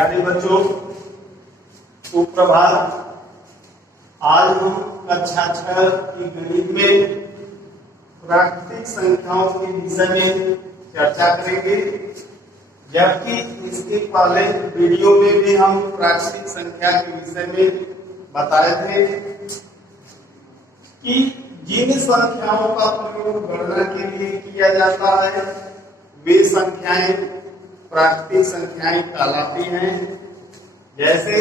प्यारे बच्चों, सुप्रभात। आज हम कक्षा 6 की गणित में प्राकृतिक संख्याओं के विषय में चर्चा करेंगे, जबकि इसके पहले वीडियो में भी हम प्राकृतिक संख्या के विषय में बताए थे कि जिन संख्याओं का प्रयोग गणना के लिए किया जाता है वे संख्याएं प्राकृतिक संख्याएं कहलाती हैं। जैसे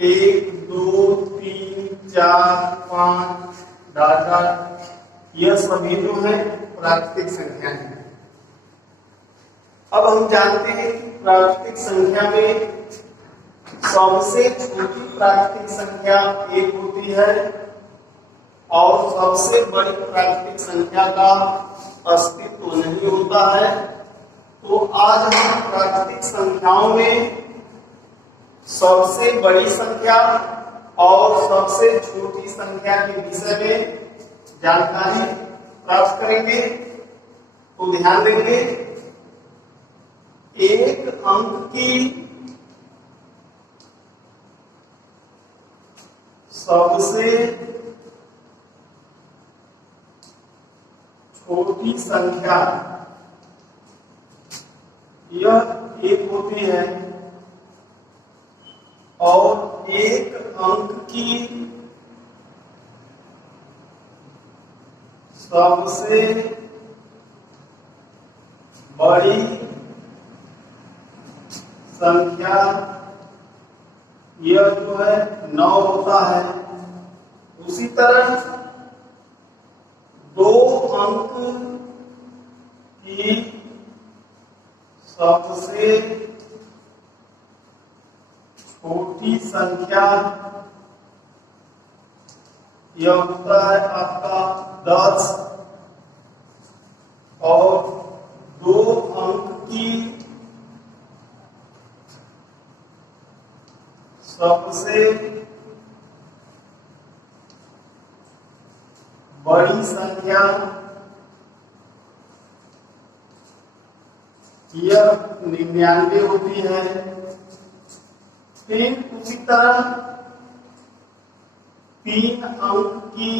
1, 2, 3, 4, 5 डाटा, यह सभी जो है प्राकृतिक संख्याएं हैं। अब हम जानते हैं कि प्राकृतिक संख्या में सबसे छोटी प्राकृतिक संख्या 1 होती है और सबसे बड़ी प्राकृतिक संख्या का अस्तित्व नहीं होता है। तो आज हम प्राकृतिक संख्याओं में सबसे बड़ी संख्या और सबसे छोटी संख्या के विषय में जानकारी प्राप्त करेंगे। तो ध्यान देंगे, एक अंक की सबसे छोटी संख्या यह 1 होती है और एक अंक की सबसे बड़ी संख्या यह जो है 9 होता है। उसी तरह 2 अंक की सबसे छोटी संख्या यह होता है आपका 10 और 2 अंक की सबसे बड़ी संख्या यह 99 होती है। फिर उसी तरह 3 अंक की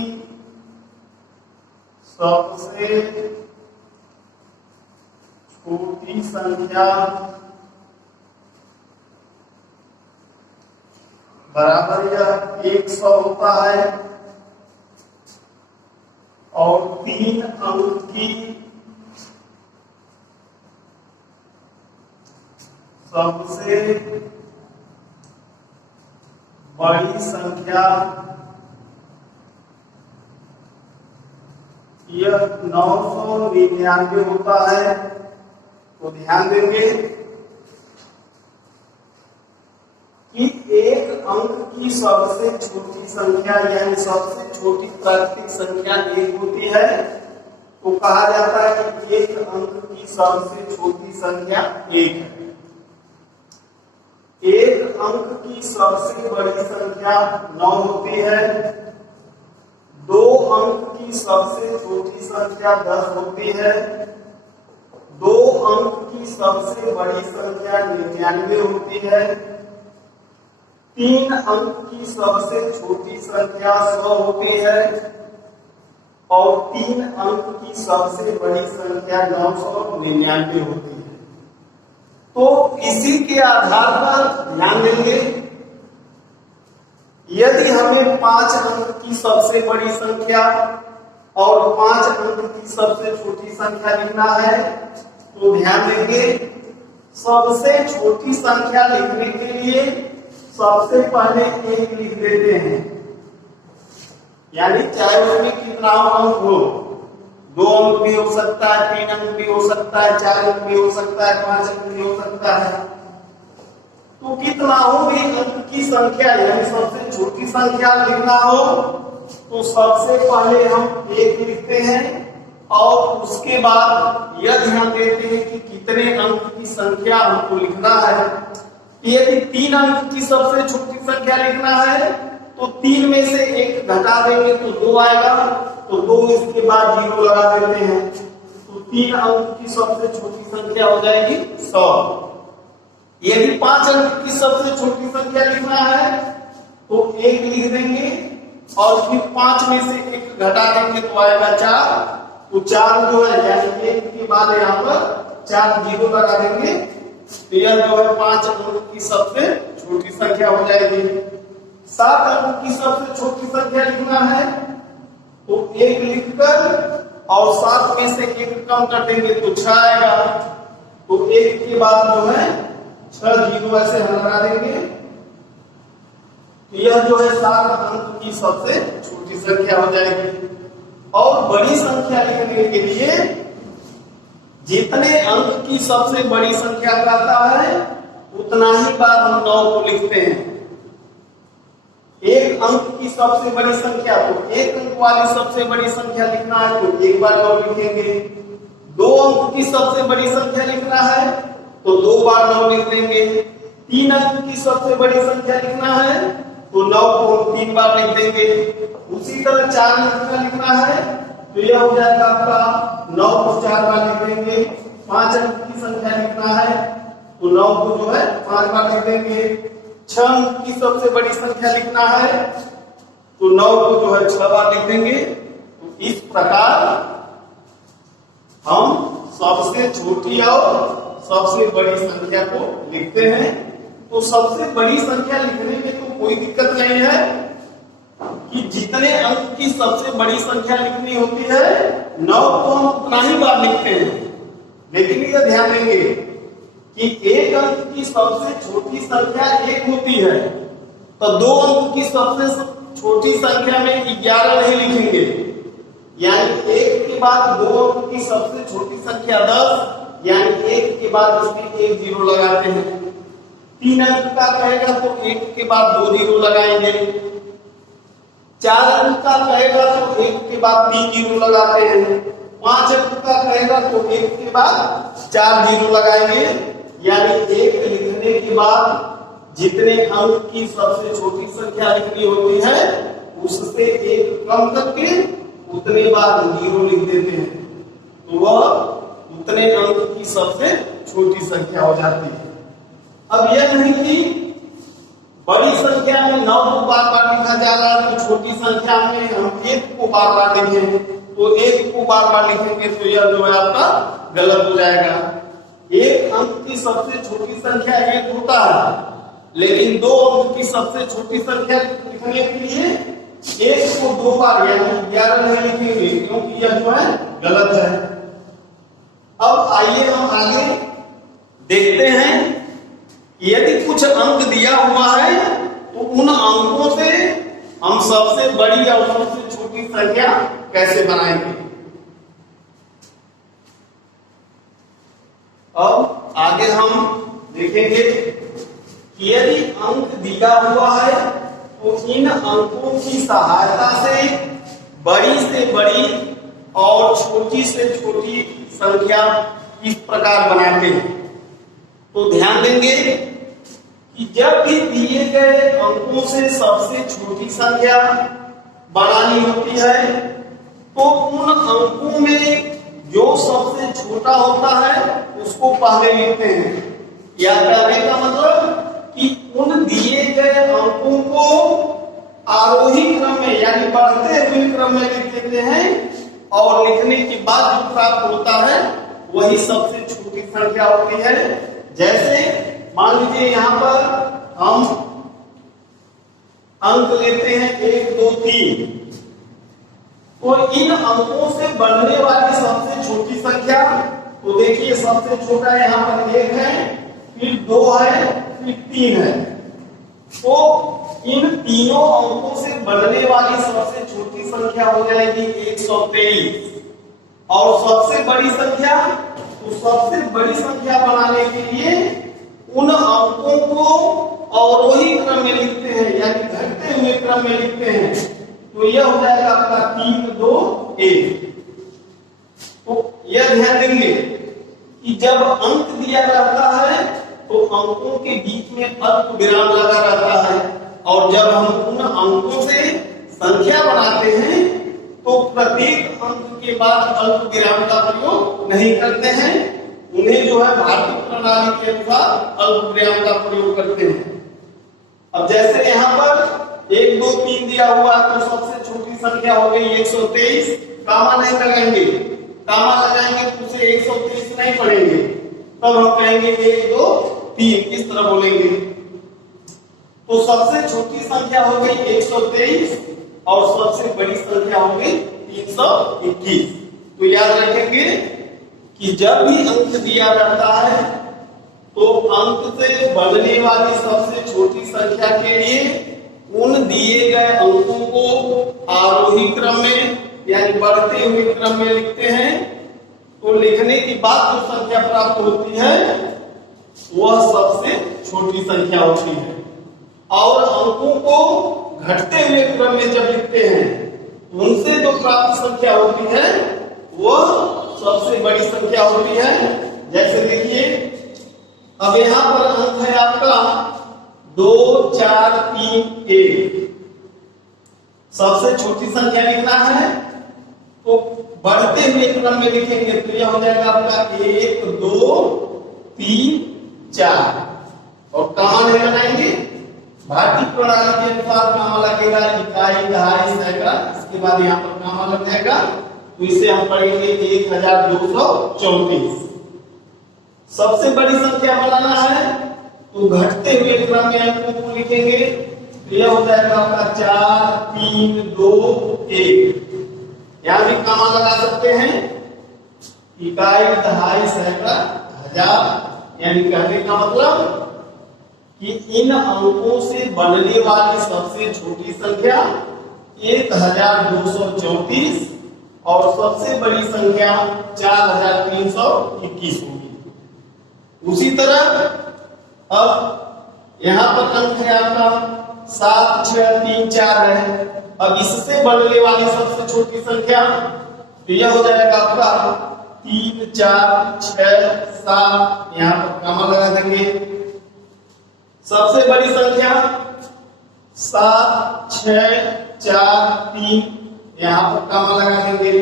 सबसे छोटी संख्या बराबर यह 100 होता है और 3 अंक की सबसे बड़ी संख्या यह 999 होता है। तो ध्यान देंगे कि एक अंक की सबसे छोटी संख्या यानी सबसे छोटी प्राकृतिक संख्या 1 होती है। तो कहा जाता है कि एक अंक की सबसे छोटी संख्या 1 है। एक अंक की सबसे बड़ी संख्या 9 होती है। 2 अंक की सबसे छोटी संख्या 10 होती है। 2 अंक की सबसे बड़ी संख्या 99 होती है। 3 अंक की सबसे छोटी संख्या 100 होती है और 3 अंक की सबसे बड़ी संख्या 999 होती है। तो इसी के आधार पर ध्यान देंगे, यदि हमें 5 अंक की सबसे बड़ी संख्या और 5 अंक की सबसे छोटी संख्या लिखना है तो ध्यान देंगे, सबसे छोटी संख्या लिखने के लिए सबसे पहले 1 लिख देते हैं। यानी चाहे उसमें कितना अंक हो, 2 अंक भी हो सकता है, 3 अंक भी हो सकता है, 4 अंक भी हो सकता है, 5 अंक भी हो सकता है। तो कितना हो भी अंक की संख्या यानी सबसे छोटी संख्या लिखना हो तो सबसे पहले हम 1 लिखते हैं और उसके बाद यह ध्यान देते हैं कि कितने अंक की संख्या हमको लिखना है। यदि 3 अंक की सबसे छोटी संख्या लिखना है तो 3 में से 1 घटा देंगे तो 2 आएगा, तो 2 इसके बाद 0 लगा देते हैं। तो 3 अंक की सबसे छोटी संख्या हो जाएगी 100। यदि 5 अंक की सबसे छोटी संख्या लिखना है तो 1 लिख देंगे और फिर 5 में से 1 घटा देंगे तो आएगा 4। तो 4 जो है यानी 1 के बाद यहाँ पर 4 जीरो लगा देंगे तो यह जो है 5 अंक की सबसे छोटी संख्या हो जाएगी। 7 अंक की सबसे छोटी संख्या लिखना है तो 1 लिखकर और 7 में से 1 कम कर देंगे तो 6 आएगा। तो 1 के बाद जो है 6 जीरो ऐसे हम लगा देंगे तो यह जो है 7 अंक की सबसे छोटी संख्या हो जाएगी। और बड़ी संख्या लिखने के लिए जितने अंक की सबसे बड़ी संख्या कहता है उतना ही बार हम 9 को लिखते हैं। 1 अंक की सबसे बड़ी संख्या तो 1 अंक वाली सबसे बड़ी संख्या लिखना है तो 1 बार 9 लिखेंगे। 2 अंक की सबसे बड़ी संख्या लिखना है तो 2 बार 9 लिख देंगे। 3 अंक की सबसे बड़ी संख्या लिखना है तो 9 को हम 3 बार लिख देंगे। उसी तरह 4 अंक का लिखना है तो यह हो जाएगा आपका 9 को 4 बार लिख देंगे। 5 अंक की संख्या लिखना है तो 9 को जो है 5 बार लिख देंगे। 6 अंक की सबसे बड़ी संख्या लिखना है तो 9 को जो है 6 बार लिख देंगे। तो इस प्रकार हम सबसे छोटी और सबसे बड़ी संख्या को लिखते हैं। तो सबसे बड़ी संख्या लिखने में तो कोई दिक्कत नहीं है कि जितने अंक की सबसे बड़ी संख्या लिखनी होती है 9 को हम उतना ही बार लिखते हैं। लेकिन यह ध्यान देंगे कि 1 अंक की सबसे छोटी संख्या 1 होती है तो 2 अंक की सबसे छोटी संख्या में 11 नहीं लिखेंगे। यानी 1 के बाद 2 अंक की सबसे छोटी संख्या 10 यानी 1 के बाद उसमें 1 जीरो लगाते हैं। 3 अंक का कहेगा तो 1 के बाद 2 जीरो लगाएंगे। 4 अंक का कहेगा तो 1 के बाद 3 जीरो लगाते हैं। 5 अंक का कहेगा तो 1 के बाद 4 जीरो लगाएंगे। यानी 1 लिखने के बाद जितने अंक की सबसे छोटी संख्या लिखनी होती है उससे 1 कम करके उतने बार जीरो लिख देते हैं तो वह उतने अंक की सबसे छोटी संख्या हो जाती है। अब यह नहीं कि बड़ी संख्या में 9 को बार बार लिखा जा रहा है तो छोटी संख्या में हम 1 को बार बार लिखें तो 1 को बार बार लिखेंगे तो यह जो है आपका गलत हो जाएगा। 1 अंक की सबसे छोटी संख्या 1 होता है लेकिन 2 अंक की सबसे छोटी संख्या लिखने के लिए 1 को 2 बार यानी 11 नहीं लिखेंगे क्योंकि यह जो है गलत है। अब आइए हम आगे देखते हैं यदि कुछ अंक दिया हुआ है तो उन अंकों से हम सबसे बड़ी और सबसे छोटी संख्या कैसे बनाएंगे। अब आगे हम देखेंगे कि यदि अंक दिया हुआ है तो इन अंकों की सहायता से बड़ी और छोटी से छोटी संख्या किस प्रकार बनाते हैं। तो ध्यान देंगे कि जब भी दिए गए अंकों से सबसे छोटी संख्या बनानी होती है तो उन अंकों में जो सबसे छोटा होता है उसको पहले लिखते हैं। या कहने का मतलब कि उन दिए गए अंकों को आरोही क्रम में यानी बढ़ते हुए क्रम में लिख देते हैं और लिखने के बाद जो प्राप्त होता है वही सबसे छोटी संख्या होती है। जैसे मान लीजिए यहाँ पर हम अंक लेते हैं 1 2 3 तो इन अंकों से बढ़ने वाली सबसे छोटी संख्या तो देखिए सबसे छोटा यहाँ पर 1 है फिर 2 है फिर 3 है। तो इन तीनों अंकों से बढ़ने वाली सबसे छोटी संख्या हो जाएगी 123। और सबसे बड़ी संख्या तो सबसे बड़ी संख्या बनाने के लिए उन अंकों को अवरोही क्रम में लिखते हैं यानी घटते हुए क्रम में लिखते हैं। तो यह हो जाएगा आपका 3 2 1। तो यह ध्यान देंगे कि जब अंक दिया जाता है तो अंकों के बीच में अल्प विराम लगा रहता है और जब हम उन अंकों से संख्या बनाते हैं तो प्रत्येक अंक के बाद अल्प विराम का प्रयोग नहीं करते हैं। उन्हें जो है भारतीय प्रणाली के अनुसार अल्पविराम का प्रयोग करते हैं। अब जैसे यहाँ पर 1 2 3 दिया हुआ है, तो सबसे छोटी संख्या हो गई 123। कामा नहीं लगाएंगे, कामा लगाएंगे तो उसे 123 नहीं पढ़ेंगे, तब हम कहेंगे 1 2 3 इस तरह बोलेंगे। तो सबसे छोटी संख्या हो गई 123 और सबसे बड़ी संख्या हो गई 321। तो याद रखेंगे कि जब भी अंक दिया जाता है तो अंक से बढ़ने वाली सबसे छोटी संख्या के लिए उन दिए गए अंकों को आरोही क्रम में यानी बढ़ते हुए क्रम में लिखते हैं। तो लिखने के बाद जो संख्या प्राप्त होती है वह सबसे छोटी संख्या होती है, और अंकों को घटते हुए क्रम में जब लिखते हैं उनसे जो प्राप्त संख्या होती है वह सबसे बड़ी संख्या होती है। जैसे देखिए, अब यहां पर अंक है आपका 2 4 3 1। सबसे छोटी संख्या लिखना है तो बढ़ते हुए क्रम में लिखेंगे, तो यह हो जाएगा आपका 1 2 3 4 और कामा नहीं बनाएंगे। भारतीय प्रणाली के अनुसार कामा लगेगा इकाई दहाई सैकड़ा, इसके बाद यहाँ पर कामा लग जाएगा, तो इसे हम पढ़ेंगे 1234। सबसे बड़ी संख्या बनाना है तो घटते हुए क्रम में अंकों को लिखेंगे, तो यह हो जाएगा आपका 4 3 2 1। यहां भी कामा लगा सकते हैं, इकाई दहाई सैकड़ा हजार, यानी कहने का मतलब कि इन अंकों से बनने वाली सबसे छोटी संख्या 1234 और सबसे बड़ी संख्या 4321 होगी। उसी तरह अब यहां पर अंक है आपका 7 6 3 4 है। अब इससे बढ़ने वाली सबसे छोटी संख्या तो यह हो जाएगा आपका 3 4 6 7, यहां पर कामा लगा देंगे। सबसे बड़ी संख्या 7 6 4 3, यहां पर कामा लगा देंगे,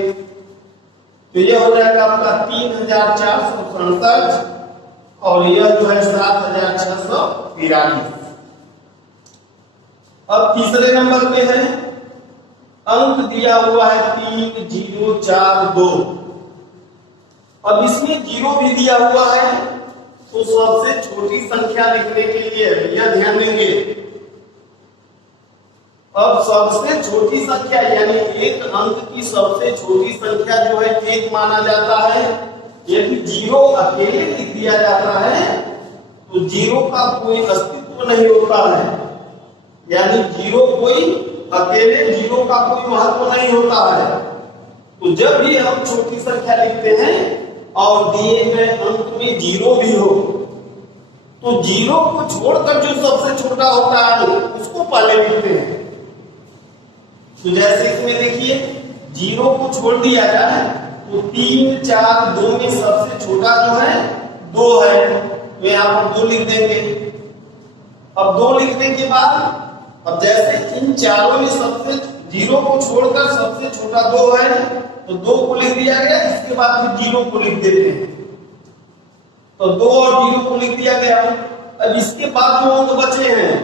तो यह हो जाएगा आपका 3467 और यह जो है 7642। अब तीसरे नंबर पे है, अंक दिया हुआ है 3042। अब इसमें 0 भी दिया हुआ है, तो सबसे छोटी संख्या लिखने के लिए यह ध्यान देंगे। अब सबसे छोटी संख्या यानी एक अंक की सबसे छोटी संख्या जो है 1 माना जाता है। यदि 0 अकेले लिख दिया जाता है तो 0 का कोई अस्तित्व नहीं होता है, यानी 0 कोई अकेले 0 का कोई महत्व नहीं होता है। तो जब भी हम छोटी संख्या लिखते हैं और दिए गए अंक में 0 भी हो तो 0 को छोड़कर जो सबसे छोटा होता है उसको पहले लिखते हैं। तो जैसे इसमें देखिए 0 को छोड़ दिया जाए तो 3 4 2 में सबसे छोटा जो है 2 है, तो यहाँ पर 2 लिख देंगे। अब 2 लिखने के बाद अब जैसे इन चारों में सबसे 0 को छोड़कर सबसे छोटा 2 है तो 2 को लिख दिया गया, इसके बाद फिर 0 को लिख देते हैं, तो 2 और 0 को लिख दिया गया। अब इसके बाद जो अंक बचे हैं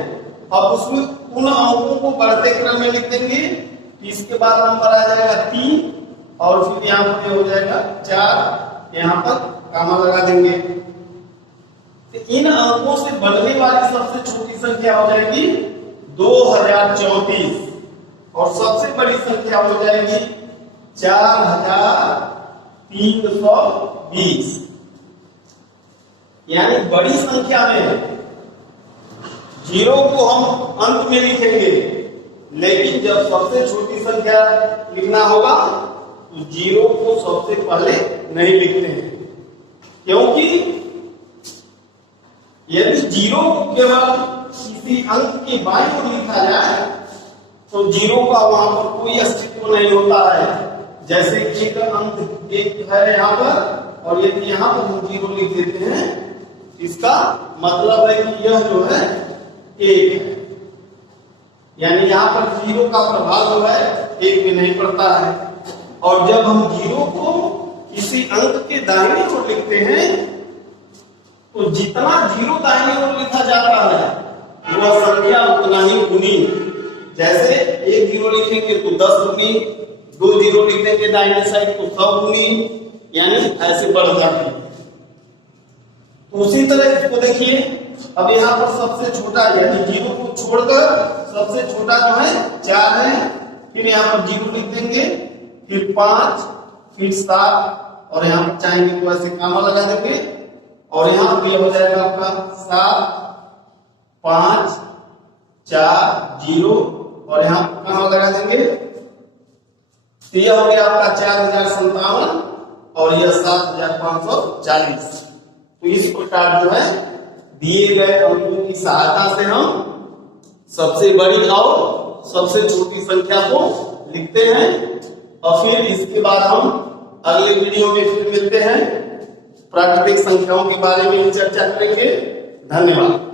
अब उसमें उन अंकों को बढ़ते क्रम में लिख देंगे, इसके बाद नंबर आ जाएगा 3 और फिर यहाँ पर हो जाएगा 4, यहाँ पर कामा लगा देंगे। तो इन अंकों से बढ़ने वाली सबसे छोटी संख्या हो जाएगी 2034 और सबसे बड़ी संख्या हो जाएगी 4320। यानी बड़ी संख्या में 0 को हम अंत में लिखेंगे, लेकिन जब सबसे छोटी संख्या लिखना होगा तो 0 को सबसे पहले नहीं लिखते हैं, क्योंकि यदि 0 को केवल किसी अंक के बाईं ओर लिखा जाए तो 0 का वहां पर कोई अस्तित्व नहीं होता है। जैसे एक अंक एक है यहाँ पर और यदि यहाँ पर हम 0 लिख देते हैं, इसका मतलब है कि यह जो है 1 है, यानी यहाँ पर 0 का प्रभाव जो है 1 में नहीं पड़ता है। और जब हम 0 को किसी अंक के दाहिने ओर लिखते हैं तो जितना जीरो दाहिनी ओर लिखा जाता है वह संख्या उतना ही गुनी। जैसे एक जीरो लिखेंगे तो 10 गुनी, 2 जीरो लिख देंगे दाहिने साइड तो 100 गुनी, यानी ऐसे बढ़ जाती है। तो उसी तरह इसको देखिए, अब यहाँ पर सबसे छोटा यानी जीरो को छोड़कर सबसे छोटा जो है 4 है, फिर यहाँ पर जीरो लिख देंगे, फिर 5, फिर 7 और यहाँ पर चाहेंगे तो ऐसे कामा लगा देंगे और यहाँ पे हो जाएगा आपका 7, 5, 4, 0 और यहाँ कामा लगा देंगे। तो यह हो गया आपका 4057 और यह 7540। तो इस प्रकार जो है दिए गए अंकों की सहायता से हम सबसे बड़ी और सबसे छोटी संख्या को लिखते हैं और फिर इसके बाद हम अगले वीडियो में फिर मिलते हैं, प्राकृतिक संख्याओं के बारे में चर्चा करेंगे। धन्यवाद।